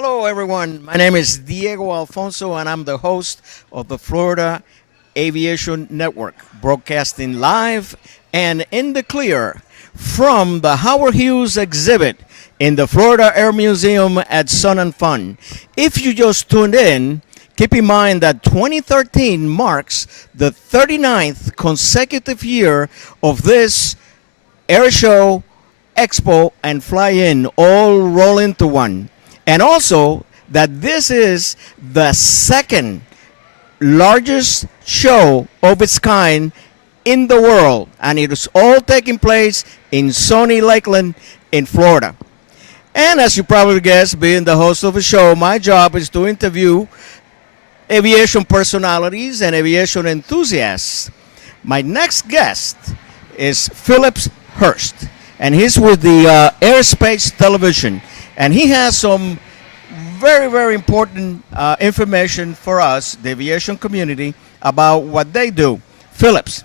Hello, everyone. My name is Diego Alfonso, and I'm the host of the Florida Aviation Network, broadcasting live and in the clear from the Howard Hughes exhibit in the Florida Air Museum at Sun and Fun. If you just tuned in, keep in mind that 2013 marks the 39th consecutive year of this air show, expo, and fly-in all roll into one. And also that this is the second largest show of its kind in the world, and it is all taking place in sunny Lakeland in Florida. And as you probably guessed, being the host of a show, my job is to interview aviation personalities and aviation enthusiasts. My next guest is Phillip Hurst, and he's with the Airspace Television. And he has some very, very important information for us, the aviation community, about what they do. Phillips,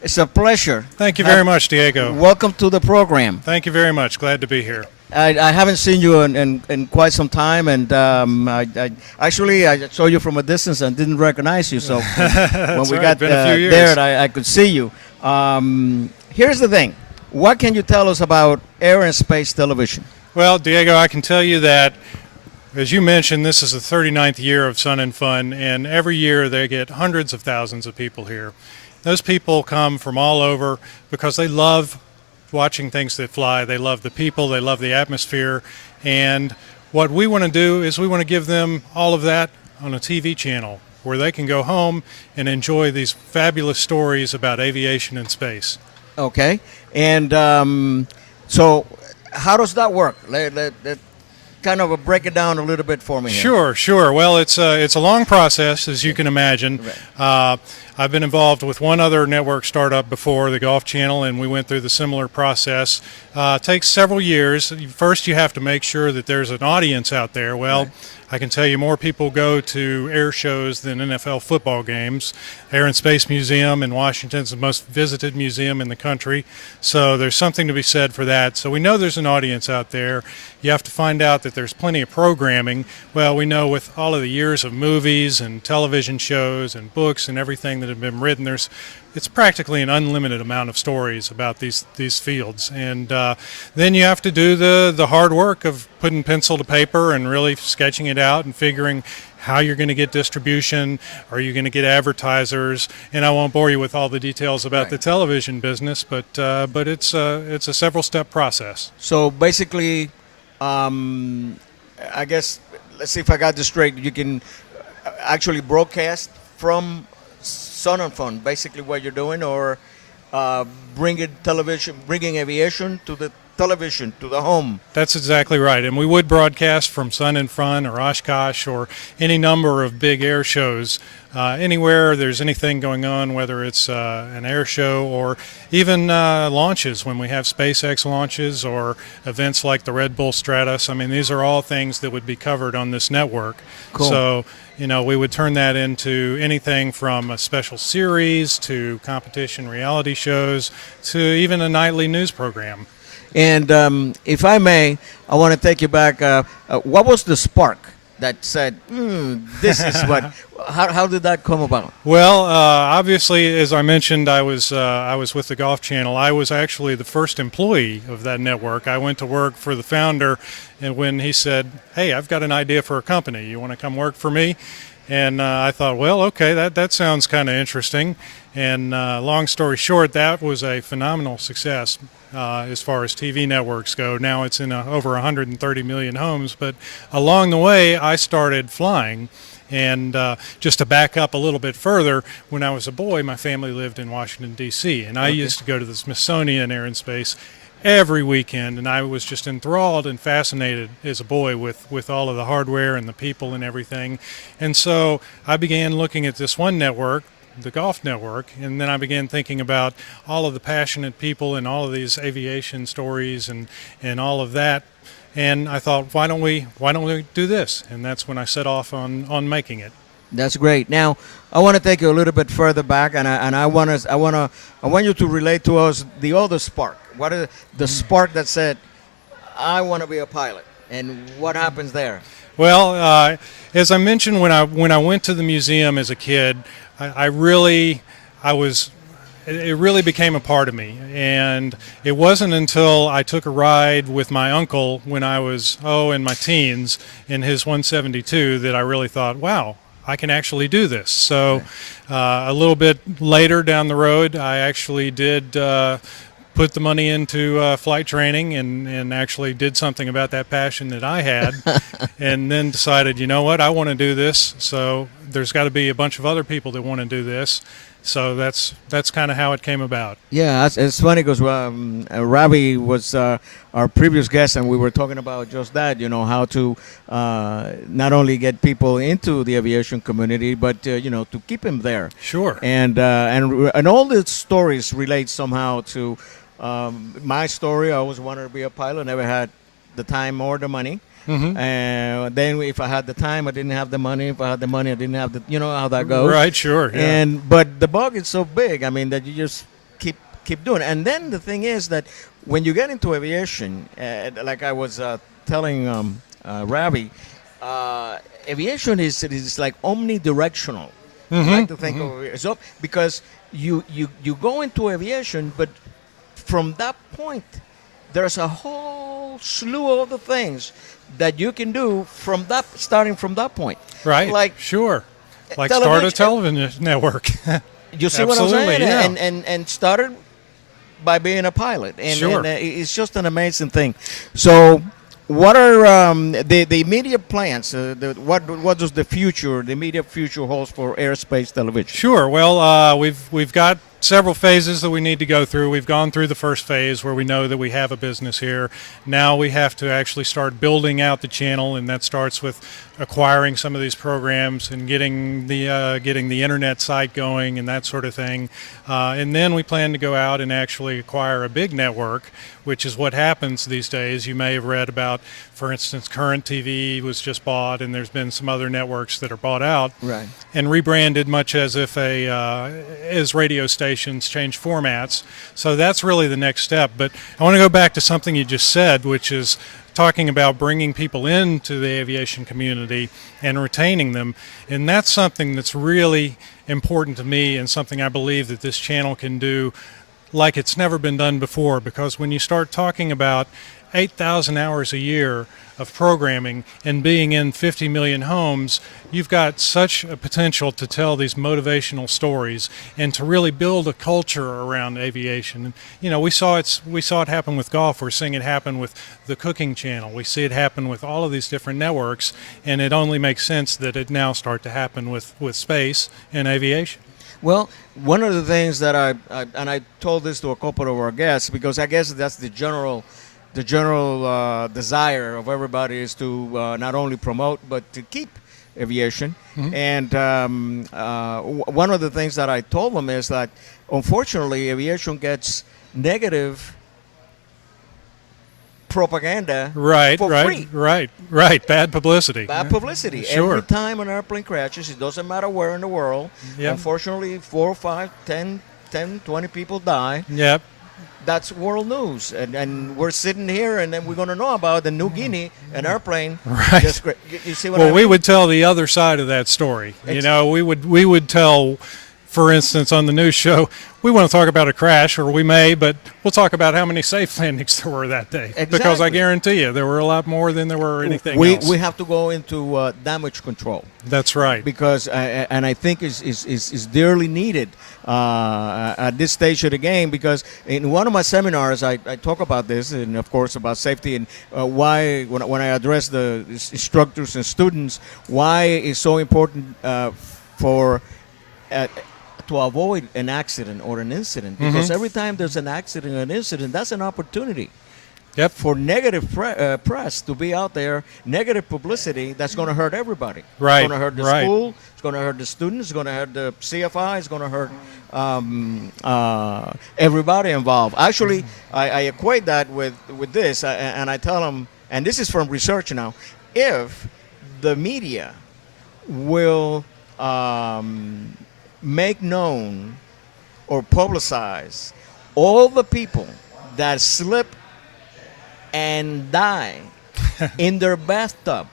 it's a pleasure. Thank you very much, Diego. Welcome to the program. Thank you very much. Glad to be here. I haven't seen you in quite some time, and I saw you from a distance and didn't recognize you. So when we got there, I could see you. Here's the thing. What can you tell us about Air and Space Television? Well, Diego, I can tell you that, as you mentioned, this is the 39th year of Sun and Fun, and every year they get hundreds of thousands of people here. Those people come from all over because they love watching things that fly. They love the people, they love the atmosphere, and what we want to do is we want to give them all of that on a TV channel where they can go home and enjoy these fabulous stories about aviation and space. Okay, and so how does that work? Let kind of break it down a little bit for me here. Sure. Well, it's a long process, as you can imagine. Right. I've been involved with one other network startup before, the Golf Channel, and we went through the similar process. It takes several years. First, you have to make sure that there's an audience out there. Well, right. I can tell you more people go to air shows than NFL football games. Air and Space Museum in Washington is the most visited museum in the country, so there's something to be said for that. So we know there's an audience out there. You have to find out that there's plenty of programming. Well, we know with all of the years of movies and television shows and books and everything that have been written, it's practically an unlimited amount of stories about these fields. And then you have to do the hard work of putting pencil to paper and really sketching it out and figuring how you're going to get distribution. Are you going to get advertisers? And I won't bore you with all the details about right. the television business, but it's a several-step process. So basically, I guess, let's see if I got this straight. You can actually broadcast from Sun and Fun, basically what you're doing, or bringing aviation to the television, to the home. That's exactly right. And we would broadcast from Sun and Fun or Oshkosh or any number of big air shows. Anywhere there's anything going on, whether it's an air show or even launches, when we have SpaceX launches or events like the Red Bull Stratus. I mean, these are all things that would be covered on this network. Cool. So, we would turn that into anything from a special series to competition reality shows to even a nightly news program. And if I may, I want to take you back. What was the spark that said, this is what, how did that come about? Well, obviously, as I mentioned, I was with the Golf Channel. I was actually the first employee of that network. I went to work for the founder, and when he said, hey, I've got an idea for a company, you want to come work for me? And I thought, well, okay, that sounds kind of interesting. And long story short, that was a phenomenal success. As far as TV networks go. Now it's in over 130 million homes, but along the way I started flying. And just to back up a little bit further, when I was a boy, my family lived in Washington, D.C., and I used to go to the Smithsonian Air and Space every weekend, and I was just enthralled and fascinated as a boy with all of the hardware and the people and everything. And so I began looking at this one network, the Golf Network, and then I began thinking about all of the passionate people and all of these aviation stories and all of that. And I thought, why don't we do this? And that's when I set off on making it. That's great. Now, I want to take you a little bit further back, and I want you to relate to us the other spark. What is the spark that said, I want to be a pilot? And what happens there? Well, as I mentioned, when I went to the museum as a kid, I really I was it really became a part of me. And it wasn't until I took a ride with my uncle when I was, in my teens in his 172 that I really thought, wow, I can actually do this. So a little bit later down the road, I actually did put the money into flight training and actually did something about that passion that I had and then decided, you know what, I want to do this. So there's got to be a bunch of other people that want to do this. So that's kind of how it came about. Yeah, it's funny because Ravi was our previous guest, and we were talking about just that. You know, how to not only get people into the aviation community, but to keep them there. Sure. And all the stories relate somehow to my story. I always wanted to be a pilot, never had the time or the money. Mm-hmm. And then if I had the time, I didn't have the money. If I had the money, I didn't have the. You know how that goes. Right. Sure. Yeah. But the bug is so big. I mean that you just keep doing. And then the thing is that when you get into aviation, like I was telling Ravi, aviation is like omnidirectional. Mm-hmm. I like to think of it so because you go into aviation, but from that point, there's a whole slew of other things that you can do starting from that point. Right. Like sure. Like start a television network. You see what I'm saying? Yeah. And started by being a pilot. And, Sure. and it's just an amazing thing. So what are the immediate plans? What does the immediate future holds for airspace television? Sure. Well, we've got several phases that we need to go through. We've gone through the first phase where we know that we have a business here. Now we have to actually start building out the channel, and that starts with acquiring some of these programs and getting the internet site going and that sort of thing. And then we plan to go out and actually acquire a big network, which is what happens these days. You may have read about, for instance, Current TV was just bought, and there's been some other networks that are bought out and rebranded, much as if as radio stations change formats. So that's really the next step. But I want to go back to something you just said, which is talking about bringing people into the aviation community and retaining them. And that's something that's really important to me and something I believe that this channel can do like it's never been done before, because when you start talking about 8,000 hours a year of programming and being in 50 million homes, you've got such a potential to tell these motivational stories and to really build a culture around aviation. And, we saw it happen with golf. We're seeing it happen with the cooking channel. We see it happen with all of these different networks, and it only makes sense that it now start to happen with space and aviation. Well, one of the things that I told this to a couple of our guests, because I guess that's the general desire of everybody is to not only promote but to keep aviation. Mm-hmm. And one of the things that I told them is that unfortunately aviation gets negative propaganda for free. Right. Bad publicity. Bad publicity. Sure. Every time an airplane crashes, it doesn't matter where in the world, unfortunately 4, 5, 10, 20 people die. Yep. That's world news, and we're sitting here, and then we're going to know about the New Guinea, an airplane. Right. You see what I mean? We would tell the other side of that story. We would tell, for instance, on the news show, we want to talk about a crash, or we may, but we'll talk about how many safe landings there were that day. Exactly. Because I guarantee you, there were a lot more than there were anything else. We have to go into damage control. That's right. Because, and I think is dearly needed at this stage of the game, because in one of my seminars, I talk about this, and of course about safety, and why, when I address the instructors and students, why it's so important for to avoid an accident or an incident, because every time there's an accident or an incident, that's an opportunity for negative press to be out there, negative publicity that's going to hurt everybody. Right. It's going to hurt the school, it's going to hurt the students, it's going to hurt the CFI, it's going to hurt everybody involved. Actually, I equate that with this, and I tell them, and this is from research now, if the media will make known or publicize all the people that slip and die in their bathtub.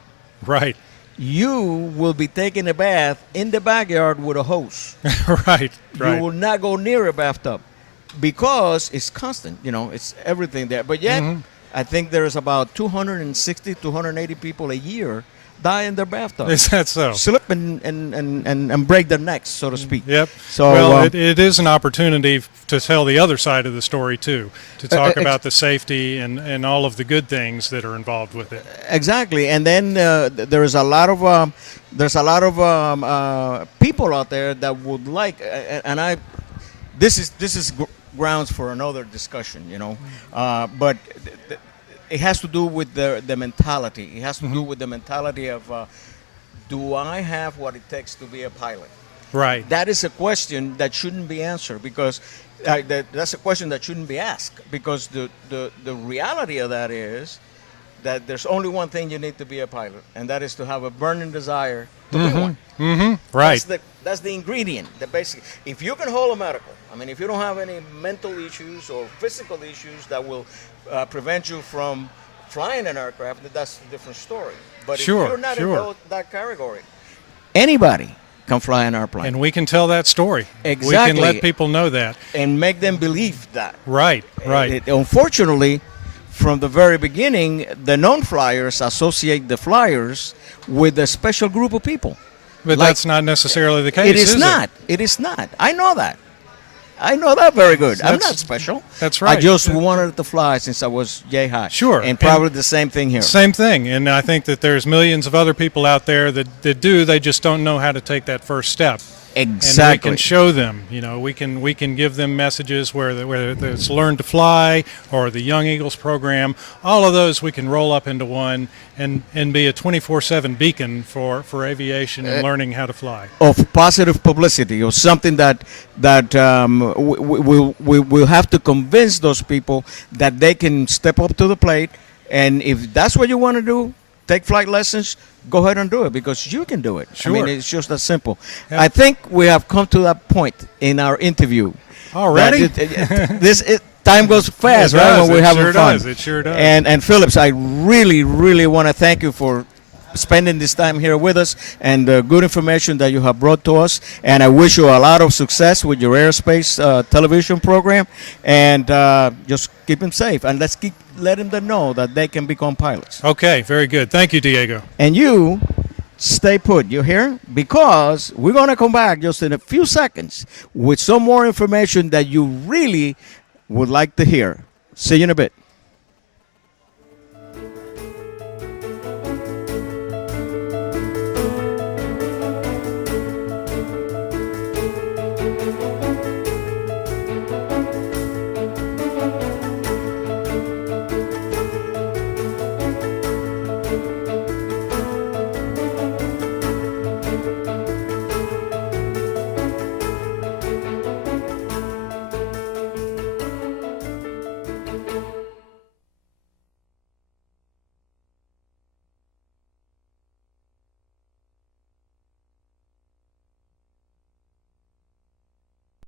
Right. You will be taking a bath in the backyard with a hose. Right. You will not go near a bathtub because it's constant. It's everything there. But yet, I think there's about 260, 280 people a year die in their bathtub. Is that so? Slip and break their necks, so to speak. Yep. So, well, it is an opportunity to tell the other side of the story too, to talk about the safety and all of the good things that are involved with it. Exactly, and then there's a lot of people out there that would like, and this is grounds for another discussion, but. It has to do with the mentality. It has to do with the mentality of, do I have what it takes to be a pilot? Right. That is a question that shouldn't be answered because that's a question that shouldn't be asked because the reality of that is that there's only one thing you need to be a pilot, and that is to have a burning desire to be one. Mm-hmm. Right. That's the ingredient. The basic. If you can hold a medical, if you don't have any mental issues or physical issues that will prevent you from flying an aircraft, that's a different story. But if you're not in that category, anybody can fly an airplane. And we can tell that story. Exactly. We can let people know that. And make them believe that. Right. Unfortunately, from the very beginning, the non-flyers associate the flyers with a special group of people. But that's not necessarily the case, It is not. It is not. I know that. I know that very good. I'm not special. That's right. I just wanted to fly since I was yay high. Sure. And probably the same thing here. Same thing. And I think that there's millions of other people out there that do. They just don't know how to take that first step. Exactly. And we can show them. We can give them messages where it's Learn to Fly or the Young Eagles program. All of those we can roll up into one and be a 24/7 beacon for aviation and learning how to fly. Of positive publicity, or something that we'll have to convince those people that they can step up to the plate, and if that's what you want to do, take flight lessons, go ahead and do it because you can do it. Sure. It's just that simple. Yeah. I think we have come to that point in our interview. Already? Time goes fast, right? When we're having fun. It sure does. And Phillips, I really, really want to thank you for spending this time here with us and the good information that you have brought to us. And I wish you a lot of success with your aerospace television program. And just keep them safe. And let's keep letting them know that they can become pilots. Okay, very good. Thank you, Diego. And you stay put. You hear? Because we're going to come back just in a few seconds with some more information that you really would like to hear. See you in a bit.